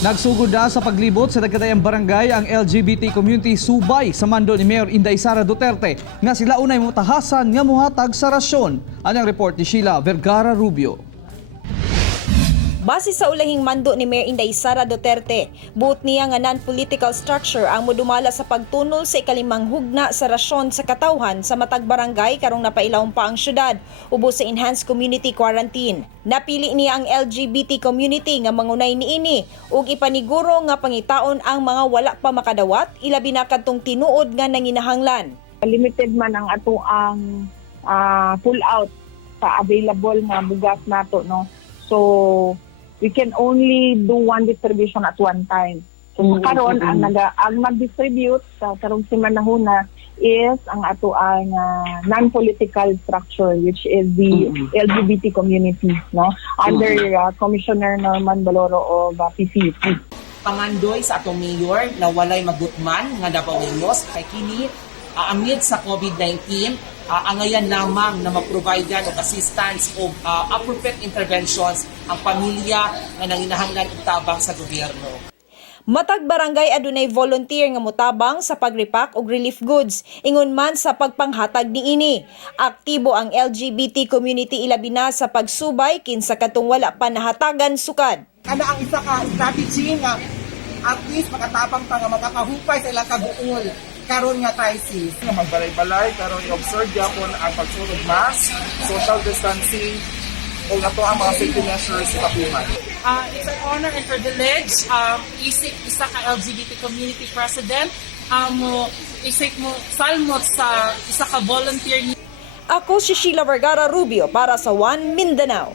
Nagsugod na sa paglibot sa nagkatayang barangay ang LGBT community subay sa mando ni Mayor Inday Sara Duterte nga sila unay mutahasan nga muhatag sa rasyon. Anyang report ni Sheila Vergara Rubio. Base sa ulahing mando ni Mayor Inday Sara Duterte, buot niya nga non-political structure ang modumala sa pagtunol sa ikalimang hugna sa rasyon sa katawhan sa matag barangay karong napailawon pa ang syudad, ubos sa enhanced community quarantine. Napili niya ang LGBT community nga mangunay niini ug ipaniguro nga pangitaon ang mga wala pa makadawat ilabi na kadtong tinuod nga nanginahanglan. Limited man ang ato ang pull out sa available nga bugas nato, no. So we can only do one distribution at one time. So karon ang mag-distribute sa karong semanahuna is ang ato ang non-political structure, which is the LGBT community, no, under Commissioner Norman Baloro of PCC. Pangandoy sa atong mayor na walay magutman nga Davaoenos kay kini amid sa COVID-19 angayan lamang na mag-provide og assistance o appropriate interventions ang pamilya nga nanginahanglan og tabang sa gobyerno. Matag barangay adunay volunteer nga motabang sa pagrepack og relief goods ingon man sa pagpanghatag niini. Aktibo ang LGBT community ilabi na sa pagsubay kinsa katong wala pa nahatagan sukad. Ano ang isa ka strategy nga at least makatapang pa nga makakahupay sa ilang kabuol karon nga crisis. Magbalay-balay karon i-observe gyapon ang pagsulod mask, social distancing o nato ang mga safety measures sa kapiman. It's an honor and privilege isip isa ka LGBT community president isip mo salmot sa isa ka volunteer. Ako si Sheila Vergara Rubio para sa One Mindanao.